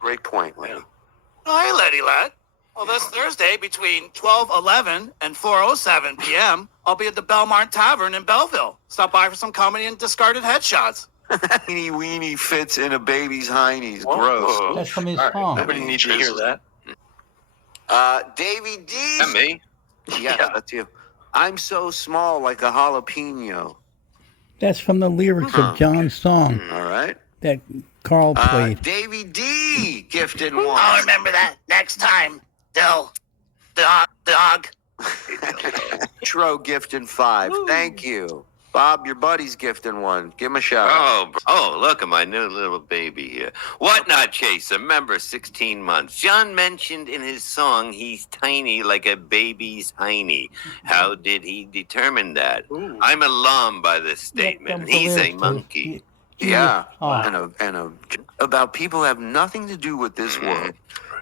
Great point, lady. Oh, hey, lady lad. Well, this Thursday between 12:11 and 4:07 p.m., I'll be at the Belmont Tavern in Belleville. Stop by for some comedy and discarded headshots. Teeny weeny fits in a baby's heinies. Gross. That's from his song. Nobody needs to hear that. Davy D. That me? Yes, that's you. I'm so small like a jalapeno. That's from the lyrics of John's song All right. that Carl played. Davy D. gifted one. I'll remember that next time. Dill. Dog. Tro gifting 5. Thank you. Bob, your buddy's gifting 1. Give him a shout. Oh, look at my new little baby here. What not, Chaser? Member, 16 months. John mentioned in his song he's tiny like a baby's hiney. How did he determine that? I'm alarmed by this statement. He's a monkey. Yeah. Oh. About people who have nothing to do with this world.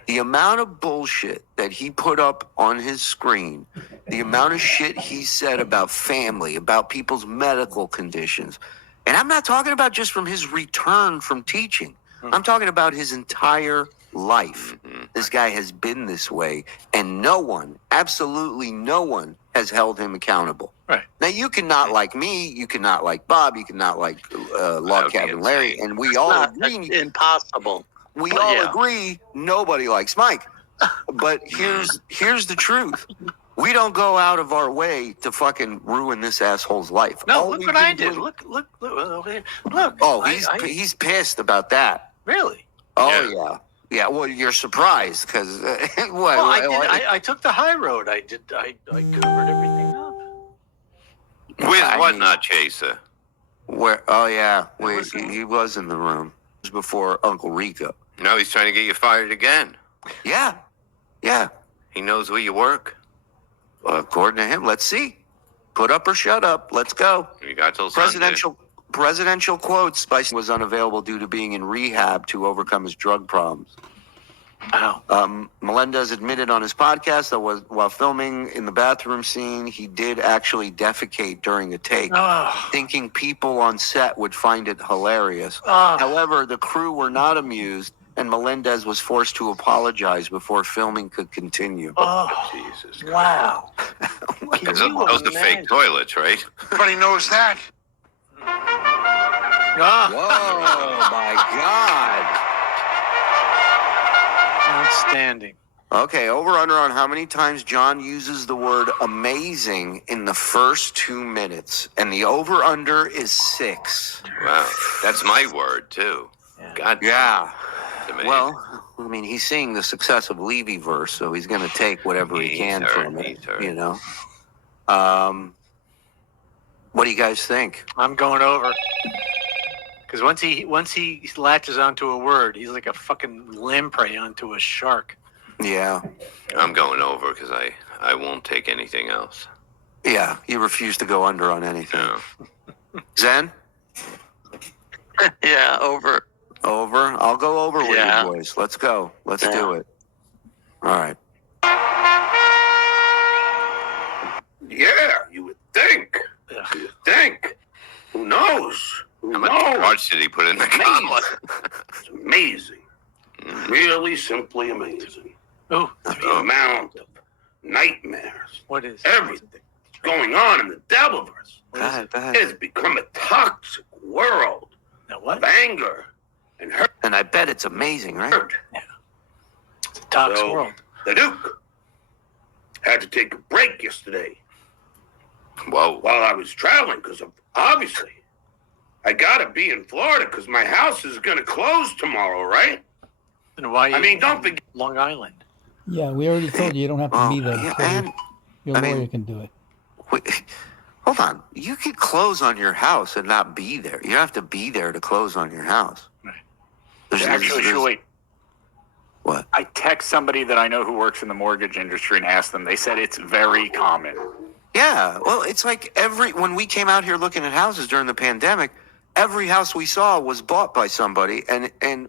The amount of bullshit that he put up on his screen, the amount of shit he said about family, about people's medical conditions. And I'm not talking about just from his return from teaching. I'm talking about his entire life. This guy has been this way, and no one, absolutely no one, has held him accountable. Right. Now, you cannot like me, you cannot like Bob, you cannot like Log Cabin Larry, and we all agree. Impossible. We all agree nobody likes Mike. But here's the truth. We don't go out of our way to fucking ruin this asshole's life. No, look what I did. Look. Oh, he's pissed about that. Really? Oh, yeah. Yeah, well, you're surprised because I took the high road. I covered everything up. With what not, Chaser? Where? Oh, yeah. He was in the room. It was before Uncle Rico. No, he's trying to get you fired again. Yeah. He knows where you work. Well, according to him, let's see. Put up or shut up. Let's go. You got till Presidential quotes was unavailable due to being in rehab to overcome his drug problems. Wow. Melendez admitted on his podcast that while filming in the bathroom scene, he did actually defecate during a take, thinking people on set would find it hilarious. However, the crew were not amused, and Melendez was forced to apologize before filming could continue. Jesus Christ. Wow. Those are the fake toilets, right? Everybody knows that. Whoa, my God. Outstanding. Okay, over-under on how many times John uses the word amazing in the first 2 minutes. And the over-under is 6. Wow. That's my word, too. God. Yeah. Amazing. Well, I mean, he's seeing the success of Levy verse, so he's going to take whatever he can from it, you know. What do you guys think? I'm going over. Because once he latches onto a word, he's like a fucking lamprey onto a shark. Yeah. I'm going over because I won't take anything else. Yeah, you refuse to go under on anything. No. Zen? Yeah, over. Over? I'll go over with Yeah. you boys. Let's go. Let's do it. All right. Yeah, you would think. You would think. Who knows? How much cards did he put in the collar? It's amazing. Really simply amazing. Oh, The amount of nightmares, what is everything going on in the Devilverse. Go ahead. It's become a toxic world Now what? of anger and hurt. And I bet it's amazing, right? It's a toxic So, world. the Duke had to take a break yesterday Whoa. while I was traveling because obviously I got to be in Florida because my house is going to close tomorrow, right? And why? I mean, don't forget. Long Island. Yeah, we already told you don't have to be there. Yeah, So and your I lawyer mean- can do it. wait, hold on. You could close on your house and not be there. You don't have to be there to close on your house. Right. Actually, Shuli, What? I text somebody that I know who works in the mortgage industry and asked them. They said it's very common. Yeah, well, it's like when we came out here looking at houses during the pandemic, every house we saw was bought by somebody, and 90%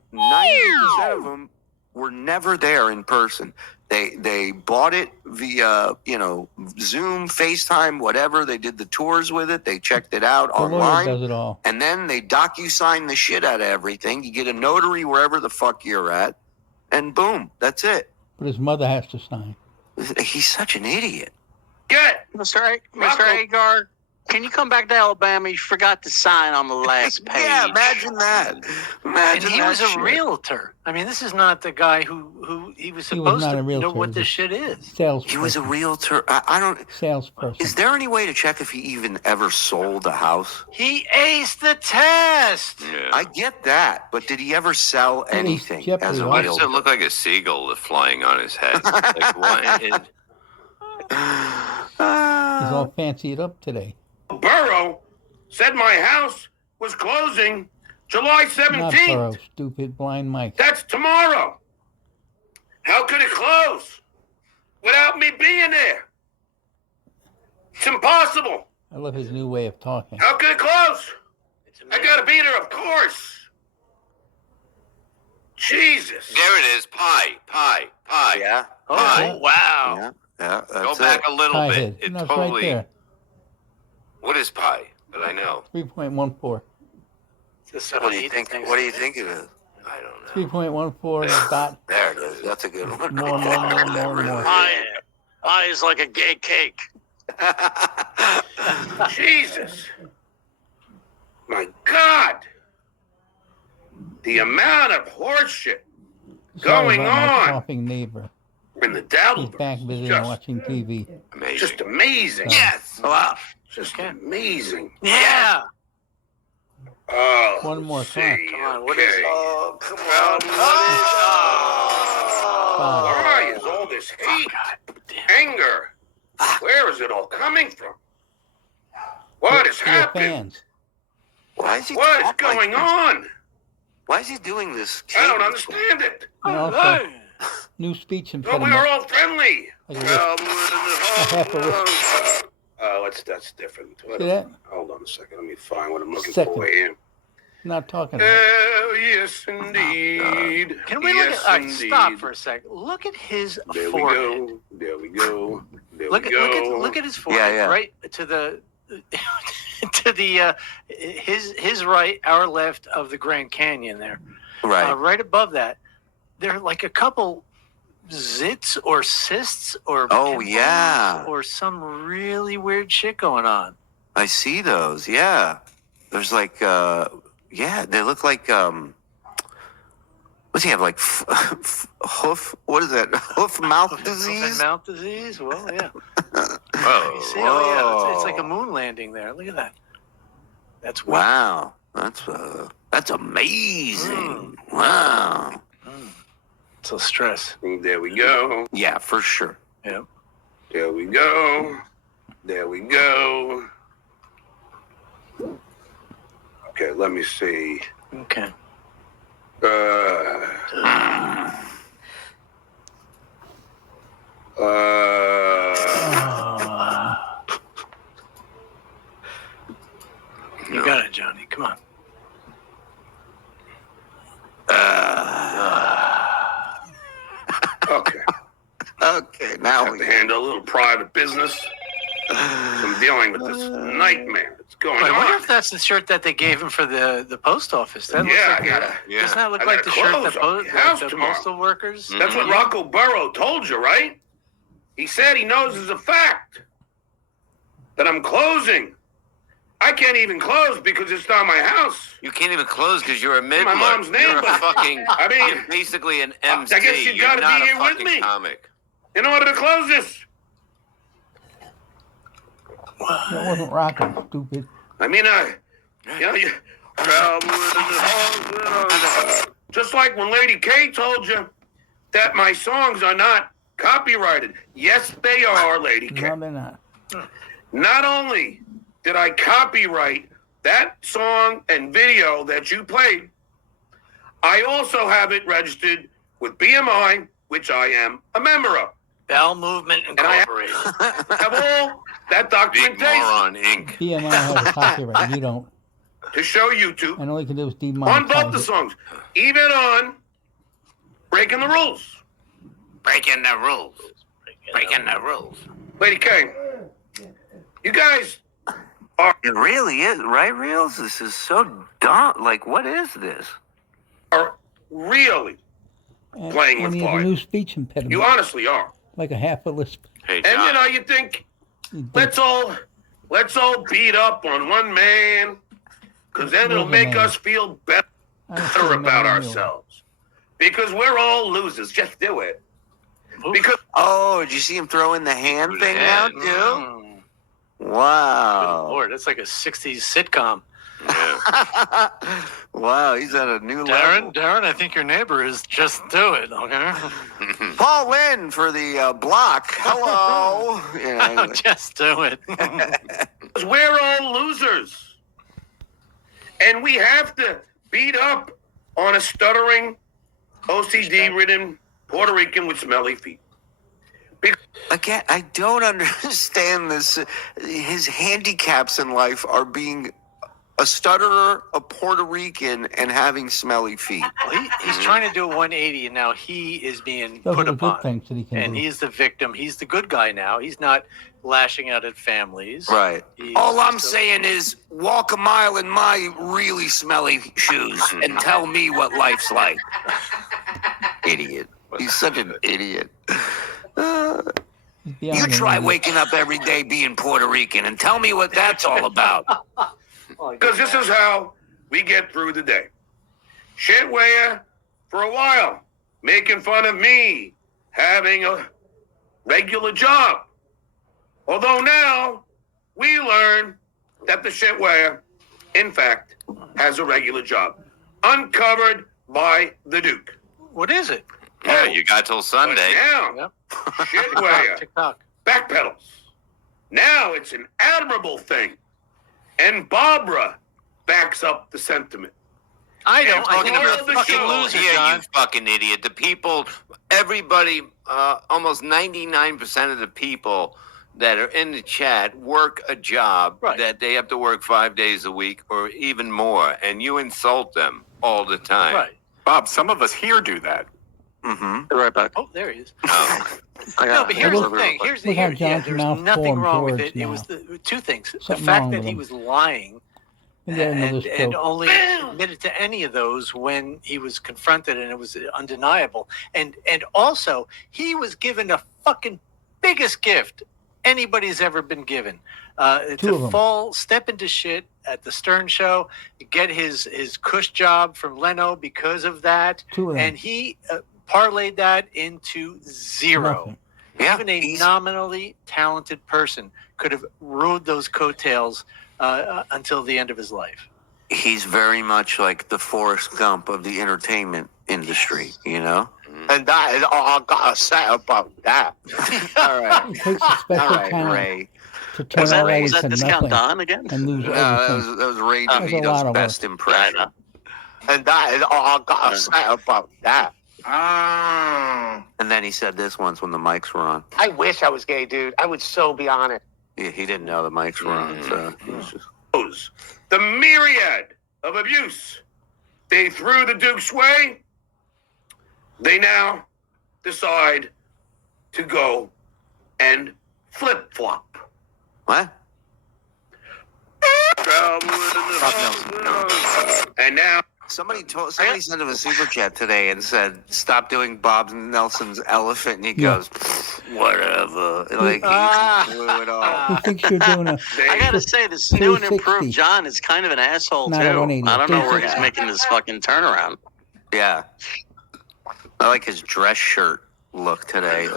of them were never there in person. They bought it via, Zoom, FaceTime, whatever. They did the tours with it. They checked it out The lawyer online. does it all. And then they docu-sign the shit out of everything. You get a notary wherever the fuck you're at. And boom, that's it. But his mother has to sign. He's such an idiot. Get Mr. Rocco. Agar, can you come back to Alabama? You forgot to sign on the last page. Yeah, imagine that. And Imagine he that was a shit. realtor. I mean, this is not the guy who he was He was supposed not to a realtor, know what he this was shit is. Salesperson. He was a realtor. I don't. Salesperson. Is there any way to check if he even ever sold a house? He aced the test. Yeah. I get that, but did he ever sell Well, he's anything Jeopardy as a also. Why does it realtor? look like a seagull flying on his head? Like, why? He's all fancied up today. Burrow said my house was closing July Not 17th. Burrow, stupid blind Mike. That's tomorrow. How could it close without me being there? It's impossible. I love his new way of talking. How could it close? I gotta be there, of course. Jesus. There it is. Pie. Yeah. Oh, wow. Yeah. Go That's back it. a little Pie bit. head. It No, it's totally. right there. What is pie? But I know. 3.14. What do you think? What do you think it is? I don't know. 3.14 dot. There it is. That's a good one. More. Pie is like a gay cake. Jesus. My God. The amount of horseshit Sorry going about my on coughing neighbor. in the He's Dabbleverse back is visiting, just, watching TV. Amazing. just amazing. Yes. Wow. Just amazing. Yeah. Oh, One more, let's come on. see. Come on, what is it? Oh, come Well, Five. why is all this hate, anger? Where is it all coming from? What is For your happening? fans. Why is he? What is talk like going this? on? Why is he doing this? I don't understand it. And also, new speech No, we impediment. are all friendly. Like half a whisper. Oh, that's different. See that? Hold on a second. Let me find what I'm looking Second. for here. Not talking about it. Oh, yes, indeed. Can we look Yes, at? All right, indeed. stop for a second. Look at his There we forehead. go. There we go. There Look we at go. look at his forehead. yeah. Right to the to the his right, our left of the Grand Canyon there. Right. Right above that, there are like a couple zits or cysts or Oh, pimples yeah. or some really weird shit going on. I see those. Yeah. There's like, they look like, what's he have? Like hoof? What is that? Hoof mouth disease? Mouth disease. Well, yeah. Whoa. You see, oh yeah, it's like a moon landing there. Look at that. That's weird. Wow. That's amazing. Wow. So stress. There we go. Yeah, for sure. Yeah. There we go. There we go. Okay, let me see. Okay. You got it, Johnny. Come on. Okay. Okay, now Have we to handle a little private business. I'm dealing with this nightmare that's going I wonder on. if that's the shirt that they gave him for the post office. That looks Yeah, like I gotta. Yeah. Doesn't that look I like the gotta shirt close that on the house the tomorrow. postal workers? That's what Rocco Burrow told you, right? He said he knows as a fact that I'm closing. I can't even close because it's not my house. You can't even close because you're a midler. mom's name, You're a but- fucking. I mean, you're basically an MC. I guess you You're gotta not be a here with fucking me. comic. In order to close this, That wasn't rocking, stupid. I mean, just like when Lady K told you that my songs are not copyrighted. Yes, they are, Lady K. No, they're not. Not only did I copyright that song and video that you played, I also have it registered with BMI, which I am a member of. Bowel Movement I Incorporated. have all that Big documentation Moron Inc. BMI has a copyright. You don't. to show YouTube And all you can do is on both the demonetize it. songs, even on breaking the rules. Breaking the rules. Breaking the rules. Lady K, you guys It really is, right, Reels? This is so dumb. Like, what is this? are really And, playing and with he has a fire. new speech impediment, You honestly are. like a half a lisp. Hey, And John. you think He did- let's all beat up on one man, because then it'll Where's the make man? us feel better I don't see the man about anywhere. ourselves. Because we're all losers. Just do it. Because Oh, did you see him throwing the hand With thing his out, hand. too? Mm. Wow. Good Lord, that's like a 60s sitcom. Yeah. Wow, he's at a new level. Darren, I think your neighbor is just do it, okay? Paul Lynn for the block. Hello. Yeah, anyway. Just do it. we're all losers. And we have to beat up on a stuttering, OCD-ridden Puerto Rican with smelly feet. Again, I don't understand this. His handicaps in life are being a stutterer, a Puerto Rican, and having smelly feet. Well, he's trying to do a 180, and now he is being Those are put the good upon. things that he can And do. he's the victim. He's the good guy now. He's not lashing out at families. Right. He's All I'm still- saying is walk a mile in my really smelly shoes and tell me what life's like. Idiot. He's such an idiot. He's beyond You an try idiot. waking up every day being Puerto Rican and tell me what that's all about. Because this is how we get through the day. Shitwaya, for a while, making fun of me having a regular job. Although now we learn that the shitwaya, in fact, has a regular job. Uncovered by the Duke. What is it? Yeah, you got till But Sunday. now, Yep. shitwaya TikTok. backpedals. Now it's an admirable thing. And Barbara backs up the sentiment. I Yeah, don't. I think all you're of a the fucking show. loser, Here, John. you fucking idiot. The people, everybody, almost 99% of the people that are in the chat work a job Right. that they have to work 5 days a week or even more, and you insult them all the time. Right. Bob, some of us here do that. Mm-hmm. Be right back. Oh, there he is. Oh. No, but here's the Look- thing. Here's the look how here, yeah, John's there's mouth nothing forms wrong with words it. It now. was the two things. The Something fact wrong that with he him. was lying Maybe another and stroke. only admitted to any of those when he was confronted and it was undeniable. And also, he was given the fucking biggest gift anybody's ever been given. Two of To 'em. step into shit at the Stern Show, get his cush job from Leno because of that. Two of them. And he parlayed that into zero. Nothing. Yeah, Even a he's- nominally talented person could have rode those coattails until the end of his life. He's very much like the Forrest Gump of the entertainment industry, you know? And that is all I gotta say about that. All right. It takes a special All right, talent Ray. to turn Was all that, that was that into discount nothing gone again? and lose No, that everything. was Ray That was a lot DeVito's of best I impression. know. And that is all I gotta say about that. And then he said this once when the mics were on. I wish I was gay, dude. I would so be on it. Yeah, he didn't know the mics were on, so he was just... The myriad of abuse they threw the Duke's way, they now decide to go and flip-flop. What? And now Somebody sent him a super chat today and said, "Stop doing Bob Nelson's elephant," and he Yeah. goes, "Whatever." Like he blew it off. Who thinks you're doing a they I gotta say, this new and 360. improved John is kind of an asshole Not a too. 180, I don't know where he's 360. making this fucking turnaround. Yeah, I like his dress shirt look today.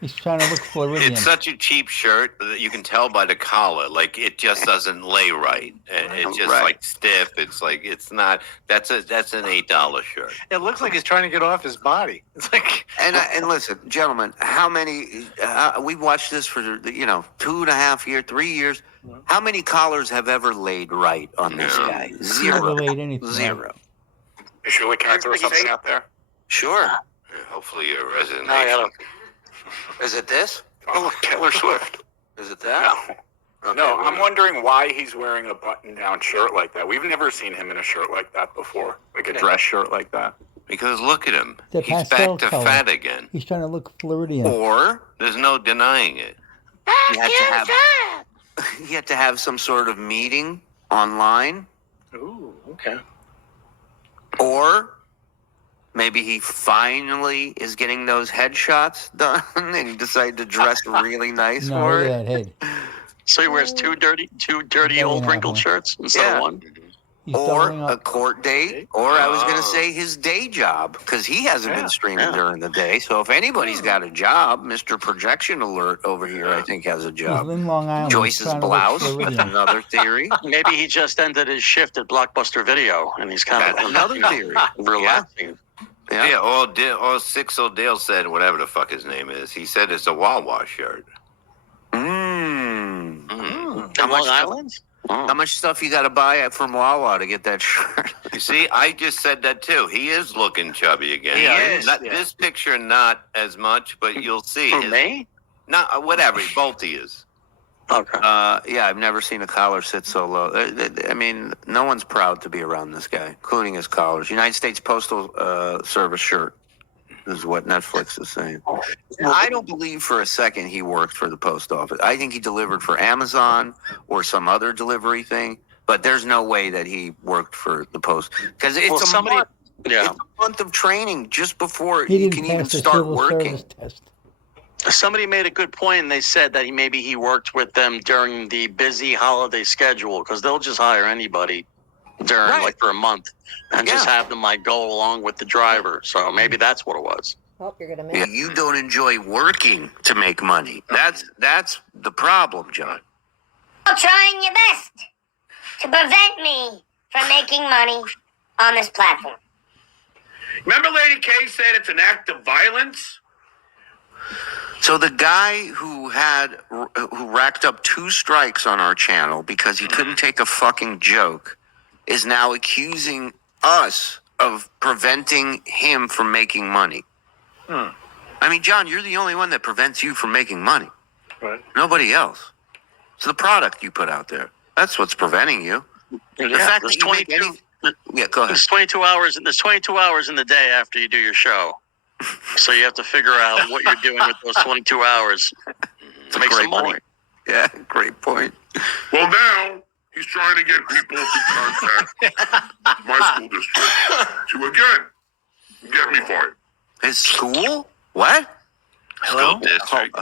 he's trying to look Floridian. It's such a cheap shirt that you can tell by the collar. Like it just doesn't lay right. And it's just Right. like stiff. It's like it's not. That's an $8 shirt. It looks like he's trying to get off his body. It's like And listen, gentlemen, how many? We've watched this for 2.5 years, 3 years. How many collars have ever laid right on this No. guy? Never Zero. laid anything right. Zero. Shuli, can I throw something out there? Sure. Hopefully you're a resident. No, I gotta- Is it this? Oh, Taylor Swift. Is it that? No. Okay, No, well, I'm wondering why he's wearing a button-down shirt like that. We've never seen him in a shirt like that before, like a dress shirt like that. Because look at him. The He's pastel back to color. fat again. He's trying to look Floridian. Or There's no denying it. he had to have some sort of meeting online. Ooh, okay. Or maybe he finally is getting those headshots done and he decided to dress really nice No, for look it. at that head. So he wears two dirty Very old not wrinkled one. shirts instead Yeah. of one. He's Or doubling a up. court date, or I was going to Oh. say his day job, because he hasn't Yeah, been streaming yeah. during the day. So if anybody's got a job, Mr. Projection Alert over here, I think, has a He's job. in Long Island. He's Joyce's trying to look blouse, that's Floridian. another theory. Maybe he just ended his shift at Blockbuster Video, and he's kind That's of another theory. relaxing. Yeah. all Six O'Dale said, whatever the fuck his name is, he said it's a Wawa shirt. Mm. From much Long stuff- Island? How much stuff you got to buy from Wawa to get that shirt? You see, I just said that too. He is looking chubby again. He is, Not, yeah. This picture, not as much, but you'll see. For His- me? Not whatever. Both he is. Okay. Yeah, I've never seen a collar sit so low. I mean, no one's proud to be around this guy, including his collars. United States Postal Service shirt is what Netflix is saying. I don't believe for a second he worked for the post office. I think he delivered for Amazon or some other delivery thing, but there's no way that he worked for the post, because it's Well, a somebody- month. Yeah. It's a month of training just before He you didn't can even pass the start civil working. service test. Somebody made a good point, and they said that maybe he worked with them during the busy holiday schedule, because they'll just hire anybody during Right. like for a month and just Yeah. have them like go along with the driver. So maybe that's what it was. Oh, you're gonna miss. Yeah, you don't enjoy working to make money. That's the problem, John. You're trying your best to prevent me from making money on this platform. Remember Lady K said it's an act of violence? So the guy who racked up 2 strikes on our channel because he couldn't take a fucking joke is now accusing us of preventing him from making money. I mean, John, you're the only one that prevents you from making money. Right. Nobody else. It's the product you put out there. That's what's preventing you. The fact there's that you make 22 yeah, go ahead. There's 22 hours. There's 22 hours in the day after you do your show, so you have to figure out what you're doing with those 22 hours to make great some money. point. Yeah, great point. Well, now he's trying to get people to contact my school district to, again, get me fired. His school? What? School district.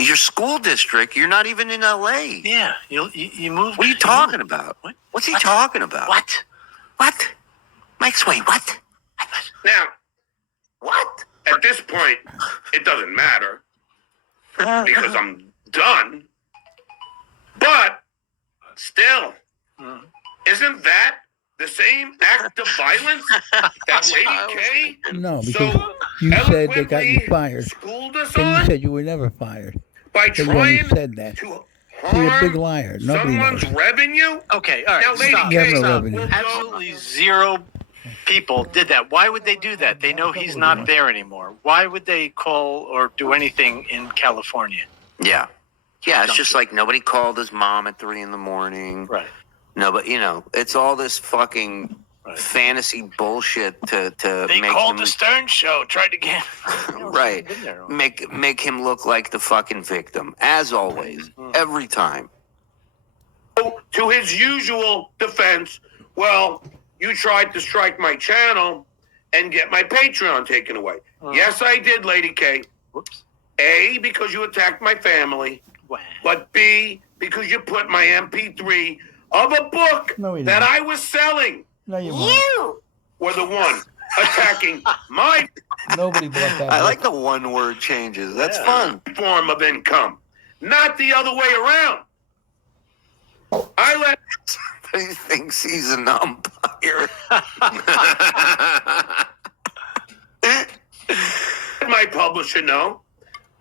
Your school district? You're not even in LA. Yeah, you moved. What are you talking about? What? What's he talking about? What? What? Mike Swain, what? Now, What? at this point, it doesn't matter because I'm done. But still, isn't that the same act of violence that Lady K No, because so you said they got you eloquently fired. schooled us Then you on said you were never fired. by So you only trying said that. to So you're a big harm liar. Nobody someone's knows. revenue? Okay, all Now, right. Lady Stop. K Never Stop. revenue. will go- Absolutely zero people did that. Why would they do that? They know he's not there anymore. Why would they call or do anything in California? Yeah. Yeah, it's just like nobody called his mom at 3 a.m. Right. No, but it's all this fucking fantasy bullshit to They make called him the Stern Show, tried to get. right. Make him look like the fucking victim, as always, every time. To his usual defense, well, you tried to strike my channel and get my Patreon taken away. Yes, I did, Lady K. Whoops. A, because you attacked my family, Wow. but B, because you put my MP3 of a book No, he that didn't. I was selling No, you won't. You! were the one attacking my Nobody bought that. I book. like the one-word changes. That's fun. form of income, not the other way around. I let He thinks he's an umpire. my publisher know.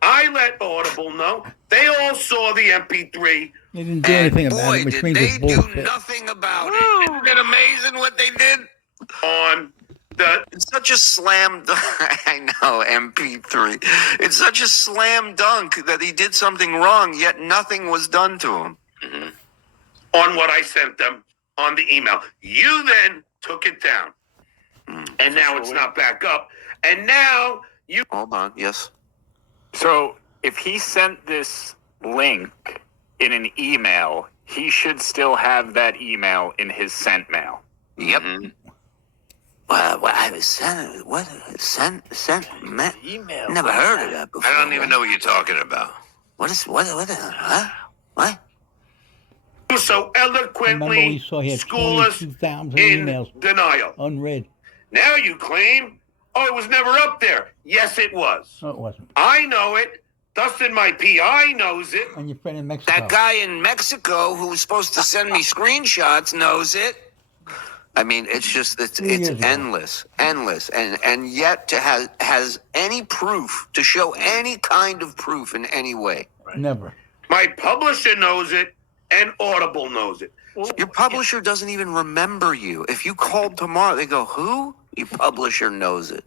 I let Audible know. They all saw the MP3. They didn't do anything And about boy, it, which did means they it's do bullshit. nothing about it. Isn't it amazing what they did? On the It's such a slam dunk. I know, MP3. It's such a slam dunk that he did something wrong, yet nothing was done to him. on what I sent them on the email. You then took it down. and now it's not back up. And now you Hold on. Yes. So if he sent this link in an email, he should still have that email in his sent mail. Yep. Mhm. I was sent. What? Sent? Email. Never heard of that before. I don't even know what you're talking about. What is what? Huh? What? so Remember eloquently we saw he had school us 22,000 in emails denial. unread. Now you claim, oh, it was never up there. Yes, it was. No, it wasn't. I know it. Dustin, my PI, knows it. And your friend in Mexico. That guy in Mexico who was supposed to send me screenshots knows it. I mean, it's just it's 3 years ago. endless, and yet to has any proof to show any kind of proof in any way. Never. My publisher knows it, and Audible knows it. Your publisher doesn't even remember you. If you called tomorrow, they go, "Who?" Your publisher knows it.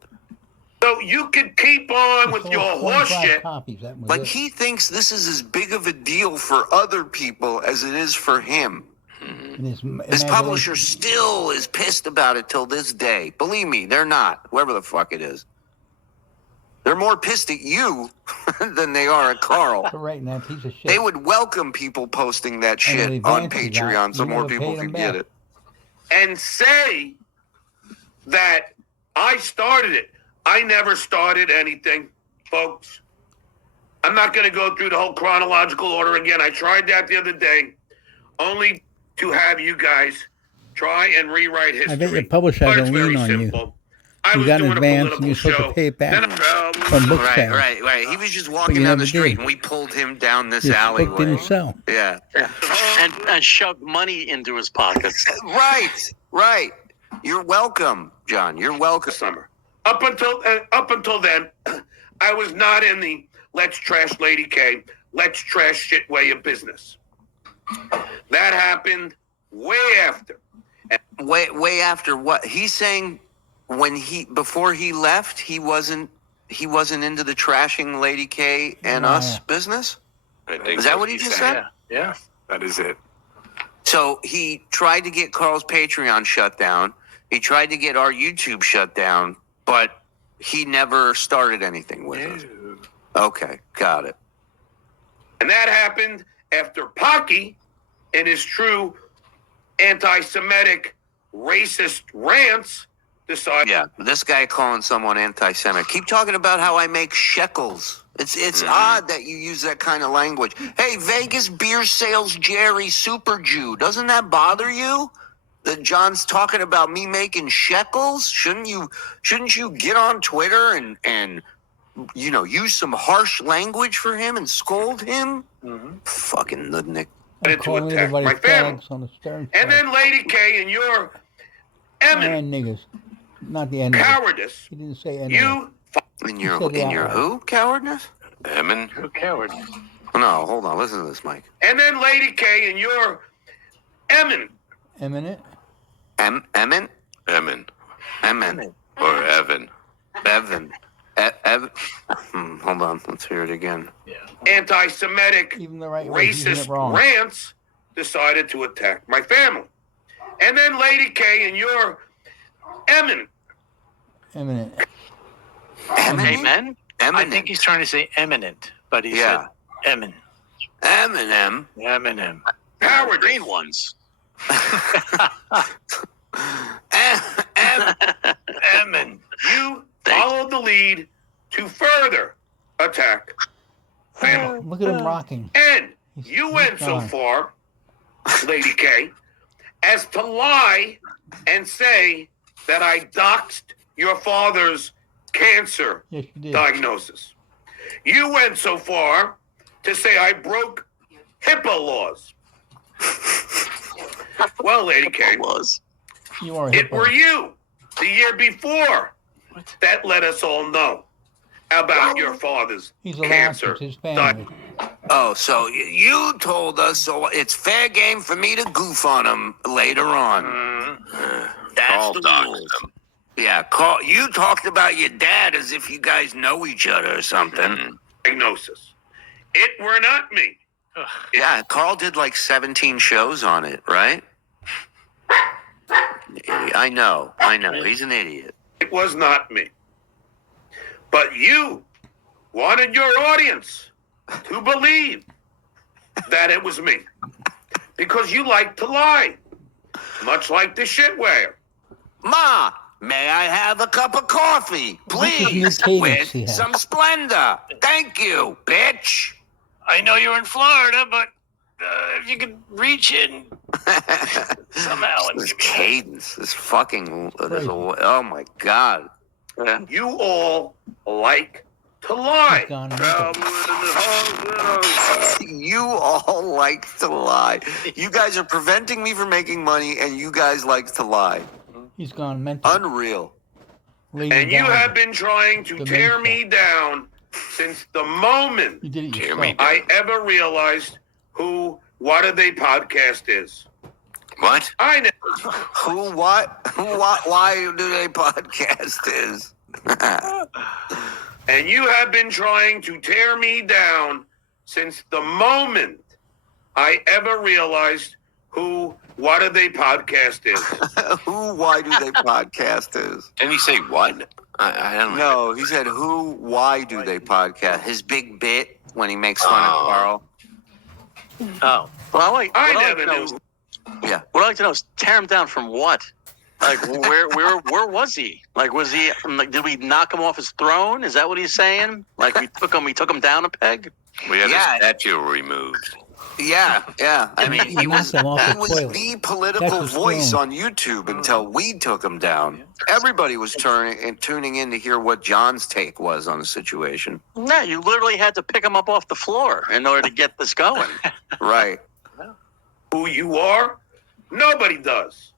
So you can keep on with Sold your horse 25 shit. copies. That was Like it. he thinks this is as big of a deal for other people as it is for him. In his His imagination. publisher still is pissed about it till this day. Believe me, they're not. Whoever the fuck it is. They're more pissed at you than they are at Carl. For writing that piece of shit. They would welcome people posting that shit the on advantage of that, Patreon so you more never people paid 'em could get back. it. And say that I started it. I never started anything, folks. I'm not going to go through the whole chronological order again. I tried that the other day, only to have you guys try and rewrite history. I bet your publisher But has it's a very lien on you. simple. I You was got an doing a advance and political you're supposed show. to pay it back Then from book Right, sales. right. He was just But walking you down never the street did. and we pulled him down this Your book alleyway. didn't sell. Yeah. And shoved money into his pockets. Right. You're welcome, John. You're welcome. summer. Up until then, I was not in the let's trash Lady K, let's trash shit way of business. That happened way after. Way after what? He's saying before he left, he wasn't into the trashing Lady K and us Yeah. business? I think Is that that's what he he's just saying. said? Yeah. That is it. So he tried to get Carl's Patreon shut down. He tried to get our YouTube shut down, but he never started anything with us. Okay, got it. And that happened after Pocky and his true anti-Semitic racist rants decided. Yeah, this guy calling someone anti-Semitic. Keep talking about how I make shekels. It's odd that you use that kind of language. Hey, Vegas beer sales Jerry Super Jew. Doesn't that bother you? That John's talking about me making shekels? Shouldn't you get on Twitter and use some harsh language for him and scold him? Fucking Ludnick. I'm to calling attack my everybody family. fags on the Stern. And then Lady K and your eminent and niggas. Not the end. cowardice, He didn't say any. you In your said that right. who? Cowardness? Emin? Who coward? No, hold on. Listen to this, Mike. and then Lady K and your eminent Eminent. Emin? Emin. Emin. Or Evan. Evan. Hold on. Let's hear it again. anti-Semitic Even the right way. He's doing it racist wrong. rants decided to attack my family. And then Lady K and your eminent Eminent. Amen. I think he's trying to say eminent, but he Yeah. said emin. Eminem. Eminem. cowardice, Green ones. Emin. you followed the lead to further attack family. Look at him rocking. And you went so gone. far, Lady K, as to lie and say that I doxed your father's cancer Yes, you did. diagnosis. You went so far to say I broke HIPAA laws. Well, Lady K, Was. You are a it hippo. were you the year before that let us all know about your father's He's allowed cancer. to. It's his family. Oh, so you told us, so it's fair game for me to goof on him later on. That's All the dogs rules. them. Yeah, Carl, you talked about your dad as if you guys know each other or something. Diagnosis. It were not me. Yeah, Carl did like 17 shows on it, right? I know. He's an idiot. It was not me. But you wanted your audience to believe that it was me. Because you like to lie. Much like the shitware. Ma, may I have a cup of coffee, What's his please? new With cadence he has? some Splenda. Thank you, bitch. I know you're in Florida, but if you could reach in somehow. This cadence, this fucking, Crazy. oh my God. Yeah. You all like to lie. He's gone mental. You all like to lie. You guys are preventing me from making money, and you guys like to lie. He's gone mental. Unreal. Laying And you down. have been trying to tear me down since the moment You did it Tear yourself. me down. I ever realized who What Are They podcast is. What? I never. Who, what, why do they podcast is? And you have been trying to tear me down since the moment I ever realized who What Are They podcast is. Who, why do they podcast is? Didn't he say what? I don't know. No, he said who, why do they podcast? His big bit when he makes fun of Carl. Oh. Well, what I I like never to know knew. is, Yeah. what I'd like to know is tear him down from what? Like where was he? Like was he? Like did we knock him off his throne? Is that what he's saying? Like we took him down a peg? We had Yeah. a statue removed. Yeah. I mean, he was knocked him off the the toilet. political That's what's voice wrong. on YouTube until we took him down. Everybody was tuning in to hear what John's take was on the situation. No, you literally had to pick him up off the floor in order to get this going. Right. Who you are? Nobody does.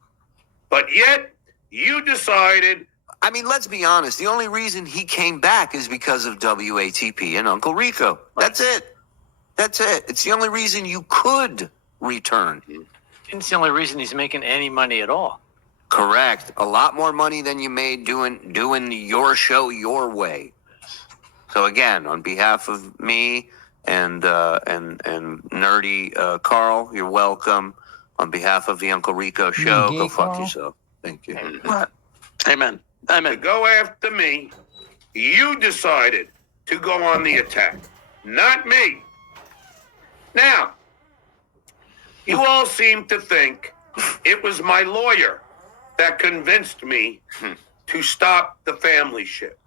But yet, you decided I mean, let's be honest. The only reason he came back is because of WATP and Uncle Rico. That's it. It's the only reason you could return. It's the only reason he's making any money at all. Correct. A lot more money than you made doing your show your way. So again, on behalf of me and nerdy Carl, you're welcome. On behalf of the Uncle Rico show, gay go fuck Carl? yourself. Thank you. Amen. to Amen. go after me. You decided to go on the attack, not me. Now, you all seem to think it was my lawyer that convinced me to stop the family shit.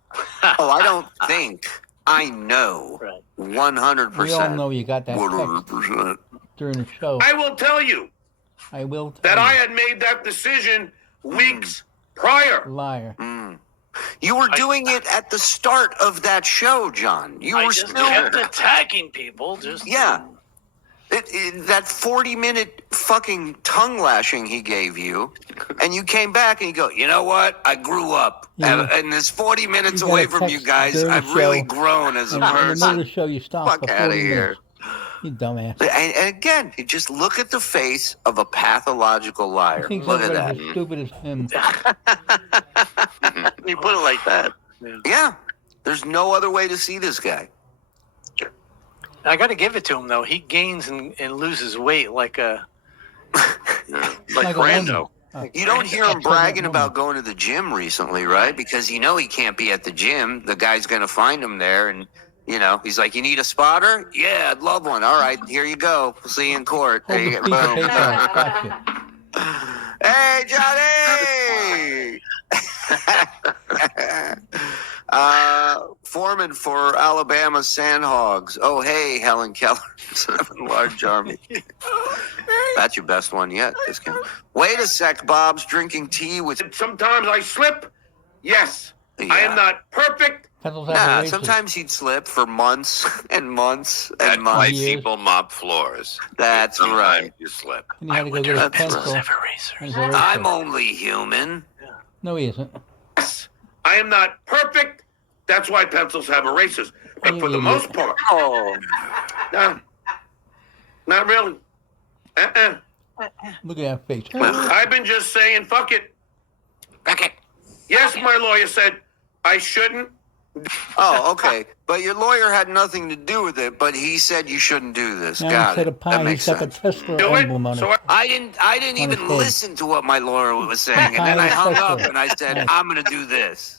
Oh, I don't think. I know. Right. 100%. We all know you got that text 100%. during the show. I will tell you I will tell that you. I had made that decision weeks prior. Liar. You were doing it at the start of that show, John. You I were just still. kept attacking people. Just Yeah. That 40-minute fucking tongue lashing he gave you, and you came back and you go, you know what? I grew up. Yeah. And this 40 minutes You got away a from you text guys, during the I've really show, grown as a And in the middle of person. the show, you stopped Fuck for outta 40 here. minutes. You dumbass. And again, you just look at the face of a pathological I liar. think Look at somebody's that. as stupid as him. You put it like that. Yeah. There's no other way to see this guy. I got to give it to him though. He gains and loses weight like a. Like a Brando. woman. You don't hear him Upset bragging that about going to the gym recently, right? Because you know he can't be at the gym. The guy's going to find him there. And, you know, he's like, you need a spotter? Yeah, I'd love one. All right, here you go. We'll see you in court. Hold There you the go. piece of Boom. paper out. Gotcha. Hey, Johnny! Foreman for Alabama Sandhogs. Oh, hey, Helen Keller. Large Army. That's your best one yet. Wait a sec, Bob's drinking tea with... Sometimes I slip. Yes, I am not perfect. Pencils have Nah, erasers. sometimes he'd slip for months and months That's and why months. Years. people mop floors. That's Sometimes right. you slip. And he had to go get his That's pencil. right. and his eraser. I'm only human. No, he isn't. Yes, I am not perfect. That's why pencils have erasers. But for the most part, Oh, no, not really. Look at that face. I've been just saying, fuck it. Okay. Yes, my lawyer said I shouldn't Oh, okay. But your lawyer had nothing to do with it, but he said you shouldn't do this. Now Got instead it. of That pie, he's makes got the sense. Tesla Do it. emblem on So it. I didn't On even his head. listen to what my lawyer was saying, and then I hung up and I said, Nice. I'm going to do this.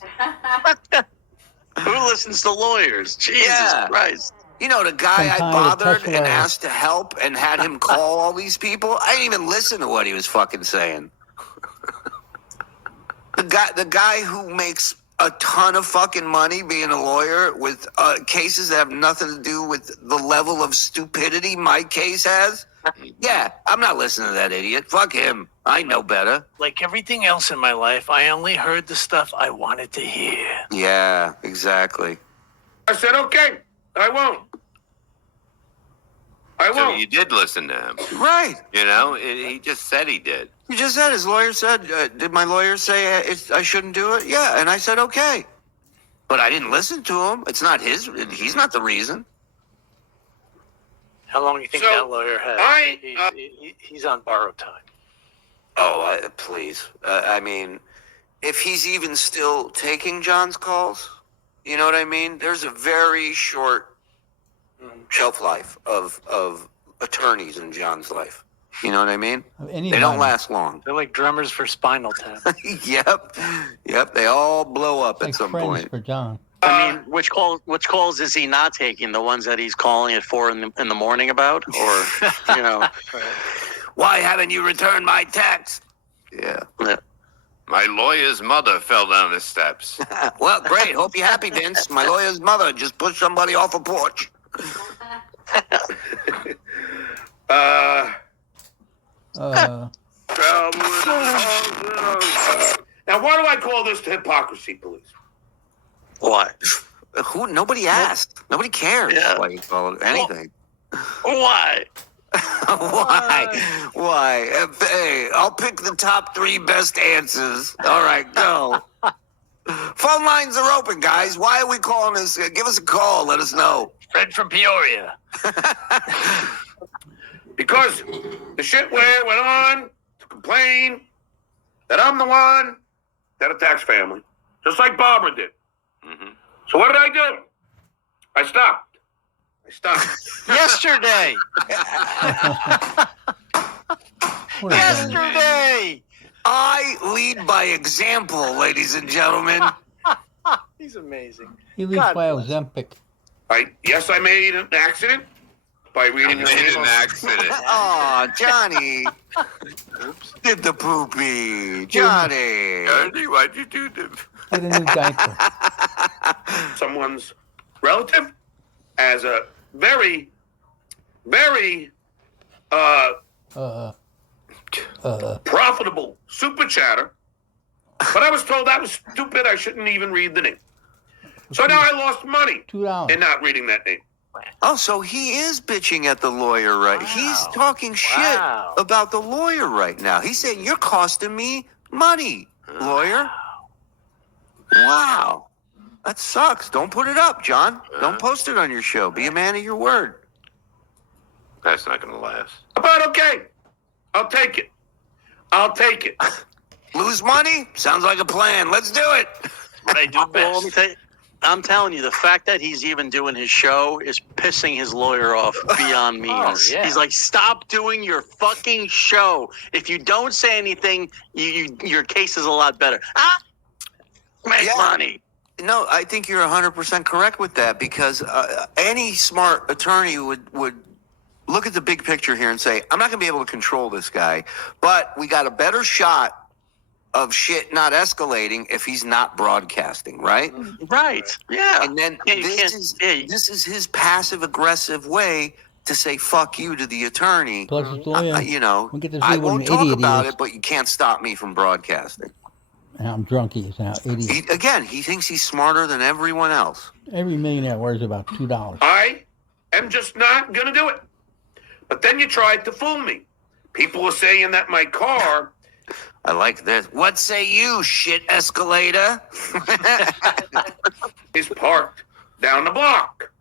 Who listens to lawyers? Jesus Yeah. Christ. You know, the guy I Some pie bothered to Tesla. and asked to help and had him call all these people, I didn't even listen to what he was fucking saying. The guy who makes a ton of fucking money being a lawyer with cases that have nothing to do with the level of stupidity my case has. Yeah, I'm not listening to that idiot. Fuck him. I know better. Like everything else in my life, I only heard the stuff I wanted to hear. Yeah, exactly. I said, okay, I won't. I So won't. you did listen to him. Right. You know, he just said he did. You just said his lawyer said, did my lawyer say I shouldn't do it? Yeah, and I said, okay. But I didn't listen to him. It's not he's not the reason. How long do you think So, that lawyer has? He's on borrowed time. Oh, please. I mean, if he's even still taking John's calls, you know what I mean? There's a very short shelf life of attorneys in John's life. You know what I mean? Anybody. They don't last long. They're like drummers for Spinal Tap. Yep. They all blow up Like at some friends point. for John. I mean, which calls is he not taking? The ones that he's calling at 4 in the morning about, or you know? Why haven't you returned my text? Yeah. My lawyer's mother fell down the steps. Well, great. Hope you're happy, Vince. My lawyer's mother just pushed somebody off a porch. Now, why do I call this the hypocrisy police? Why? Who? Nobody asked. Nobody cares Yeah. why you call it anything. Why? Why? Why? Hey, I'll pick the top 3 best answers. All right, go. Phone lines are open, guys. Why are we calling this? Give us a call. Let us know. Fred from Peoria. Because the shit where went on to complain that I'm the one that attacks family, just like Barbara did. Mm-hmm. So what did I do? I stopped. Yesterday. What a guy. Yesterday. I lead by example, ladies and gentlemen. He's amazing. He leaves God by bless. Ozempic. Yes, I made an accident by reading his Made name. an accident. Oh, Johnny. Did the poopy. Johnny. Ernie, why'd you do this? Get a new diaper. Someone's relative as a very, very profitable super chatter. But I was told that was stupid. I shouldn't even read the name. So now I lost money $2. in not reading that name. Oh, so he is bitching at the lawyer, right? Wow. He's talking shit Wow. about the lawyer right now. He's saying, you're costing me money, lawyer. Wow. That sucks. Don't put it up, John. Don't post it on your show. Be a man of your word. That's not gonna last. But okay, I'll take it. Lose money? Sounds like a plan. Let's do it. What I do Well, let me best. tell you, I'm telling you, the fact that he's even doing his show is pissing his lawyer off beyond means. yeah. He's like, stop doing your fucking show. If you don't say anything, your case is a lot better. Make Yeah. money. No, I think you're 100% correct with that because any smart attorney would look at the big picture here and say, I'm not going to be able to control this guy, but we got a better shot of shit not escalating if he's not broadcasting, right? Right. Yeah. And then Yeah, you this is his passive aggressive way to say fuck you to the attorney. Plus his lawyer. You know, We get to see I what won't an talk idiot he about is. it, but you can't stop me from broadcasting. And how drunk he is now. Idiot. He thinks he's smarter than everyone else. Every millionaire worries about $2. I am just not going to do it. But then you tried to fool me. People were saying that my car I like this. What say you, shit escalator? is parked down the block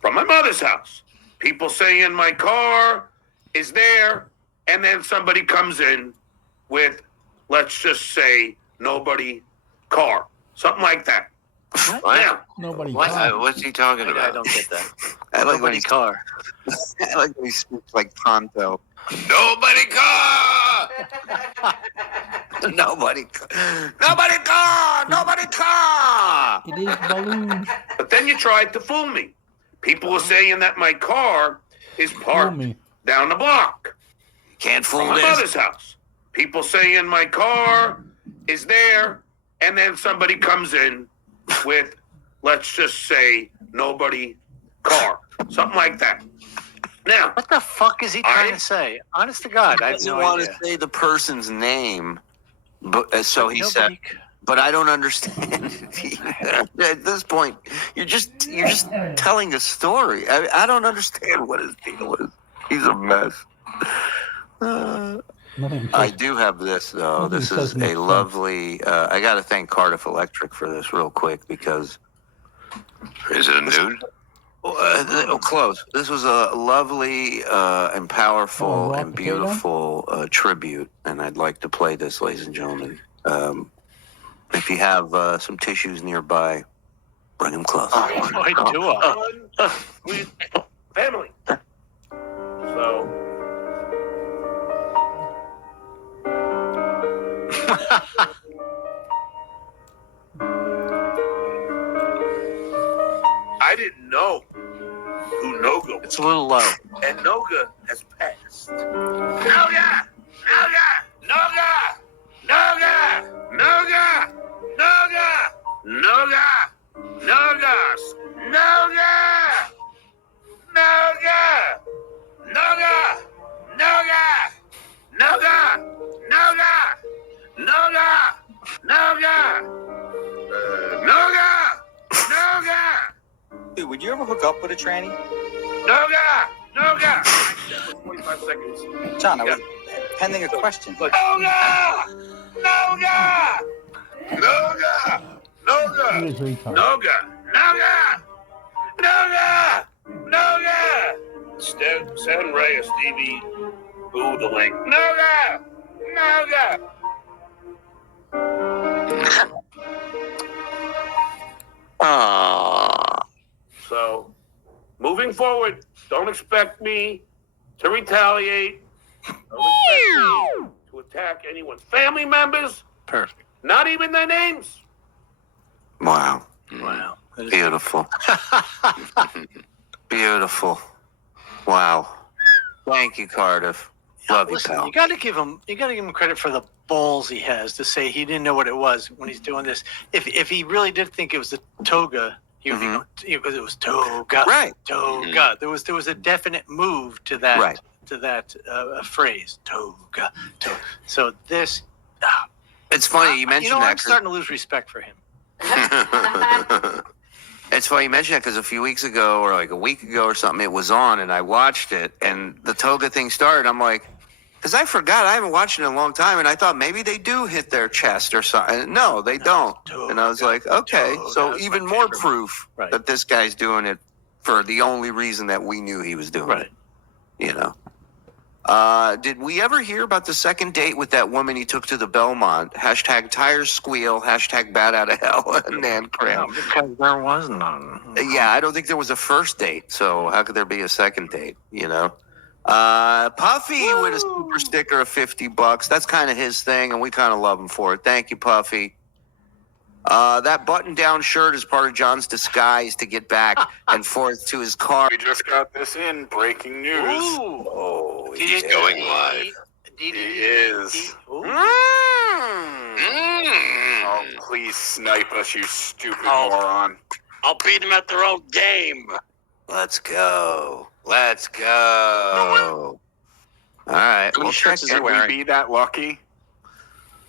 from my mother's house. People saying my car is there, and then somebody comes in with, let's just say, nobody car. Something like that. What? Now, Nobody What? car. What's he talking about? I don't get that. I like when Nobody he, car. I like when he speaks like Tonto. Nobody car! Nobody car. It is balloons. but then you tried to fool me. People were saying that my car is Fool parked me. down the block Can't from fool my this. mother's house. People saying my car is there, and then somebody comes in with, let's just say, nobody car, something like that. Now, What the fuck is he trying to say? Honest to God, I He have doesn't no want idea. to say the person's name, but so he said. Nobody But I don't understand. At this point, you're just telling a story. I don't understand what his deal is. He's a mess. Nothing I says, do have this though. Nothing This says is makes a sense. lovely. I got to thank Cardiff Electric for this real quick because Is it a nude? close. This was a lovely and powerful Oh, raw and potato? beautiful tribute, and I'd like to play this, ladies and gentlemen. If you have some tissues nearby, bring them close. Boy, do I. with family. So, I didn't know who Noga was. It's a little low. And Noga has passed. Noga! Noga! Noga! Noga! Noga! Noga! Noga! Nogas! Noga! Noga! Noga! Noga! Noga! Noga! Noga! Noga! Noga! Noga! Dude, would you ever hook up with a tranny? Noga! Noga! 45 seconds. John, I was pending a question. Noga! Noga! Noga! Noga! He was retarded. Noga! Noga! Noga! Noga! Send Ray or Stevie Boo the link. Noga! Noga! So, moving forward, don't expect me to retaliate. Don't expect me to attack anyone's family members. Perfect. Not even their names. Wow, Wow. beautiful, beautiful. Wow. Thank you, Cardiff. Love you, Listen, pal. you got to give him credit for the balls he has to say he didn't know what it was when he's doing this. If he really did think it was the toga, he would be going, it was toga, Right. toga. There was a definite move to that Right. phrase, toga, toga. So this, It's funny you mentioned you know, that. I'm starting to lose respect for him. It's funny you mentioned that because a few weeks ago or like a week ago or something, it was on and I watched it and the toga thing started. I'm like, because I forgot, I haven't watched it in a long time and I thought maybe they do hit their chest or something. No, they don't. And I was like, okay, so that's even my more favorite. proof Right. that this guy's doing it for the only reason that we knew he was doing Right. it. You know. Did we ever hear about the second date with that woman he took to the Belmont? Hashtag tires squeal, hashtag bat out of hell, and Nan Cram. Because there was none. Yeah, I don't think there was a first date, so how could there be a second date, you know? Puffy with a super sticker of $50. That's kind of his thing, and we kind of love him for it. Thank you, Puffy. That button-down shirt is part of John's disguise to get back and forth to his car. We just got this in. Breaking news. Oh, He's yeah. going live. He is. Ooh. Oh, please snipe us, you stupid moron. I'll beat them at their own game. Let's go. Let's go. All right. How many We'll check shirts is he it. Can we wearing? be that lucky?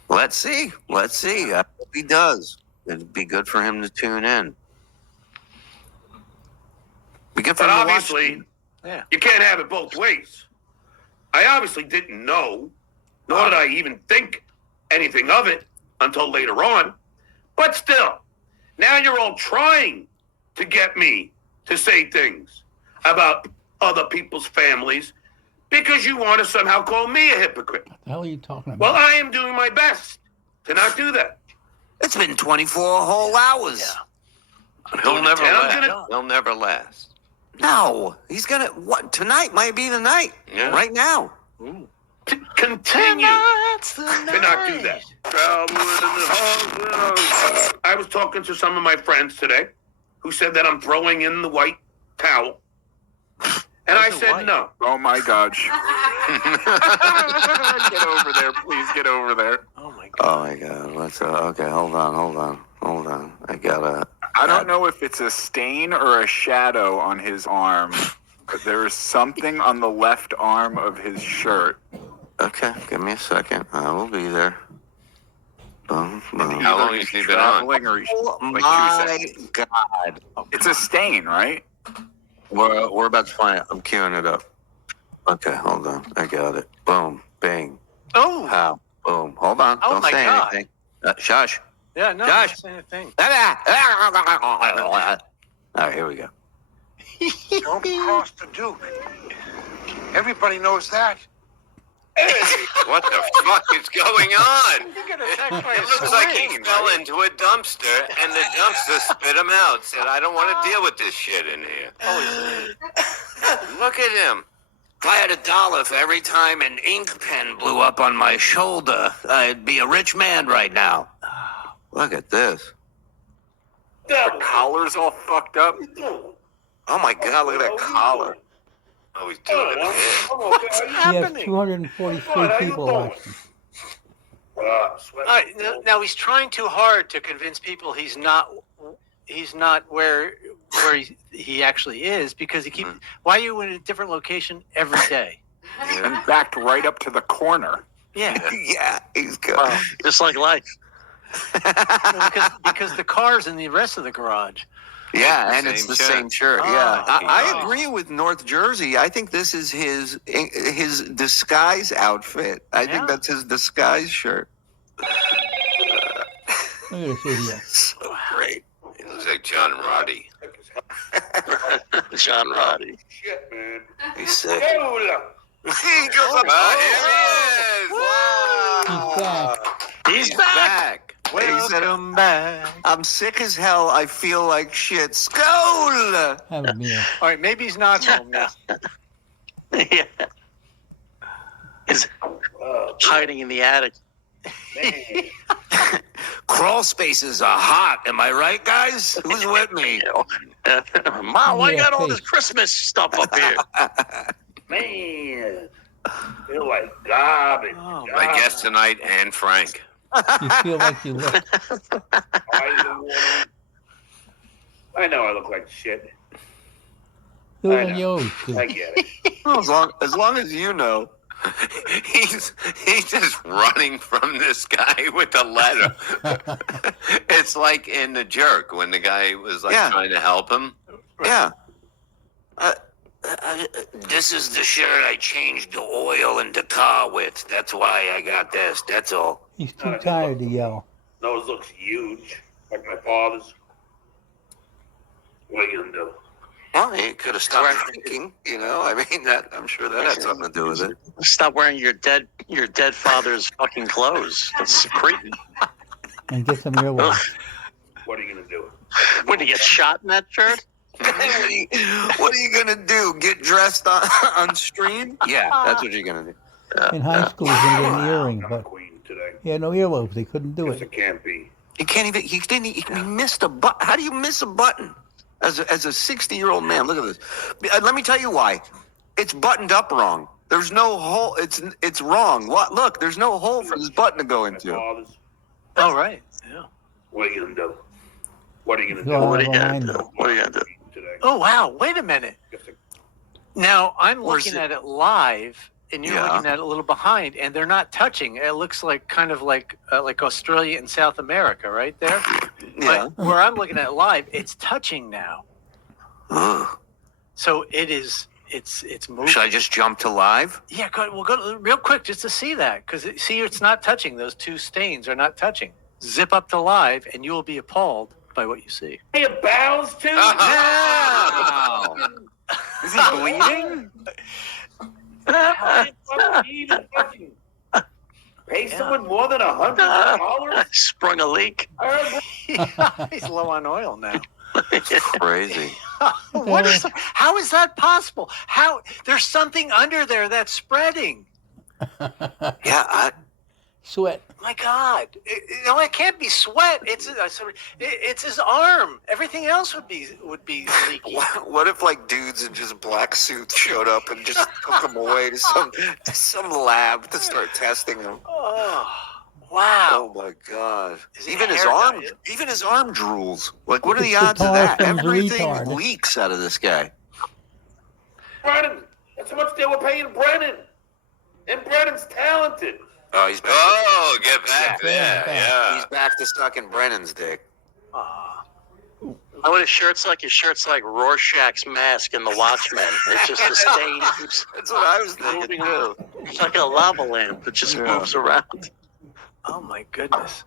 Let's see. Let's see. I hope he does. It'd be good for him to tune in. Be good for But him to watch. obviously, Yeah. you can't have it both ways. I obviously didn't know, nor did I even think anything of it until later on. But still, now you're all trying to get me to say things about other people's families because you want to somehow call me a hypocrite. What the hell are you talking about? Well, I am doing my best to not do that. It's been 24 whole hours. He'll never And I'm last. gonna- He'll never last. No, he's gonna. What tonight might be the night. Yeah. Right now. Continue Tonight's the to not do that. I was talking to some of my friends today who said that I'm throwing in the white towel. And I said no. Oh my gosh. Get over there, please. Get over there. Oh my god. Oh my God. Let's. Okay, hold on. I gotta. I don't know if it's a stain or a shadow on his arm, but there is something on the left arm of his shirt. Okay, give me a second. I will be there. Boom, boom. How long has he been on? Traveling or he's Oh like 2 my seconds. God. It's a stain, right? We're about to find it. I'm queuing it up. Okay, hold on. I got it. Boom, bang, Oh. pow, boom. Hold on. Oh Don't my say God. anything. Shush. Yeah, no, Josh. not saying a thing. All right, here we go. Don't cross the Duke. Everybody knows that. What the fuck is going on? You get attacked by a It looks like he swing, fell right? into a dumpster, and the dumpster spit him out. Said, "I don't want to deal with this shit in here." Look at him. If I had $1 for every time an ink pen blew up on my shoulder, I'd be a rich man right now. Look at this. The collar's all fucked up. Oh my God, look at that collar. Oh, he's doing it again. He has 243 people watching. All right, now he's trying too hard to convince people he's not where he actually is, because he keeps. Why are you in a different location every day? And backed right up to the corner. Yeah, Yeah, he's good. Well, just like life. because the car's in the rest of the garage. Yeah, the and it's same the shirt. same shirt. Oh, Yeah, I God. agree with North Jersey. I think this is his disguise outfit. I Yeah. think that's his disguise shirt. Look at this idiot. So great. He looks like John Roddy. John Roddy. Shit, man. He's sick. Hey, He goes up. Wow. He's back. He's He's back. back. He said, Welcome back. I'm sick as hell. I feel like shit. Skol! Have a meal. All right, maybe he's not home now. Yeah. He's hiding in the attic. Crawl spaces are hot. Am I right, guys? Who's with me? Mom, why you Yeah, got all hey. this Christmas stuff up here? man. Feel like garbage. Oh, My guest tonight, Anne Frank. You feel like you look. I know I look like shit. Who I than know. you always do. I get it. Well, as long as you know. He's just running from this guy with a letter. It's like in The Jerk when the guy was like Yeah. trying to help him. Yeah. This is the shirt I changed the oil in the car with. That's why I got this. That's all. He's too tired to yell. Nose looks huge, like my father's. What are you gonna do? Well, he could have stopped drinking, you know. I mean, I'm sure that had something to do with it. Stop wearing your dead father's fucking clothes. That's creepy. And get some earwax. What are you gonna do? What, did he get shot in that shirt? What are you gonna do? Get dressed on stream? Yeah, that's what you're gonna do. In high school, he was going to get an earring, I'm a but queen today. he had no earlobes. They couldn't do Yes, it. it can't be. He can't even. He missed a button. How do you miss a button? As a 60-year-old man, look at this. Let me tell you why. It's buttoned up wrong. There's no hole. It's wrong. What? Look, there's no hole for this button to go My into. father's. All right. Yeah. What are you gonna do? What are you gonna Go do What are you Never gonna mind. do? What are you gonna do? today? Oh wow! Wait a minute. Yes, it- Now I'm Where's looking it? at it live, and you're Yeah. looking at it a little behind, and they're not touching. It looks like kind of like Australia and South America, right there. Yeah. But where I'm looking at it live, it's touching now. Ugh. So it is. It's moving. Should I just jump to live? Yeah, we'll go real quick just to see that, because see, it's not touching. Those two stains are not touching. Zip up to live, and you will be appalled by what you see. Hey, your bowels too? Wow. Is he bleeding? How do you fucking eat and fucking pay someone more than $100? Sprung a leak. I heard He's low on oil now. Crazy. What is? How is that possible? How there's something under there that's spreading? Yeah, Sweat. My God! It can't be sweat. It's his arm. Everything else would be leaky. what if like dudes in just black suits showed up and just took them away to some lab to start testing them? Oh, wow! Oh my God! Is it Even his hair arm, diet? even his arm drools. Like, what are the It's odds of that? Tarson's Everything retard. leaks out of this guy. Brennan. That's how much they were paying Brennan. And Brennan's talented. Oh, he's back. Oh, get back there. Yeah. He's back to sucking Brennan's dick. Oh, his shirt's like Rorschach's mask in The Watchmen. It's just a stain. That's what I was thinking too. It's like a lava lamp. It just moves around. Oh my goodness!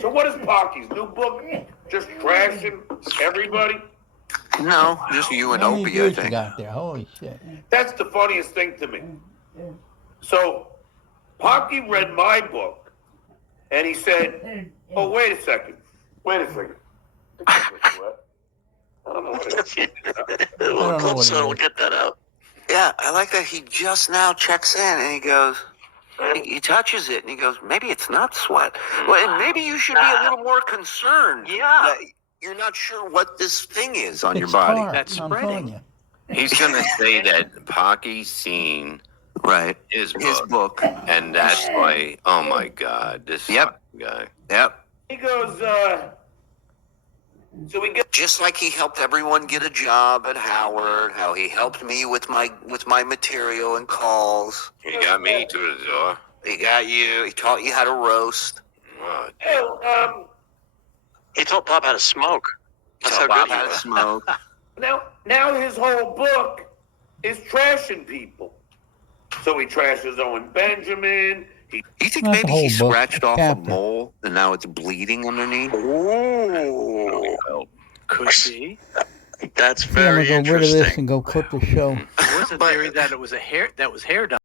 So what is Pocky's new book? Just trashing everybody? No, just you and How many Opie, I views you think. got there? Holy shit. That's the funniest thing to me. So Pocky read my book and he said, oh, wait a second. I don't know what it is. We'll know what it we'll is. get that out. Yeah, I like that he just now checks in and he goes, he touches it and he goes, maybe it's not sweat. Well, and maybe you should be a little more concerned. Yeah. That you're not sure what this thing is on your It's body. tar, That's I'm spreading. telling you. He's going to say that Pocky's seen Right. his His book. book. And that's why, oh my God, this Yep. guy. Yep. He goes, so we get Just like he helped everyone get a job at Howard, how he helped me with my material and calls. He got me through the door. He got you. He taught you how to roast. Oh, hell, He told Bob how to smoke. That's how Bob good he how to was. smoke. now his whole book is trashing people. So he trashes Owen Benjamin. You think Not the maybe whole he book, scratched a off chapter. a mole and now it's bleeding underneath? Ooh. Could be. That's See, I'm very gonna go rid of this interesting. and go clip the show. There was a theory that it was hair dye.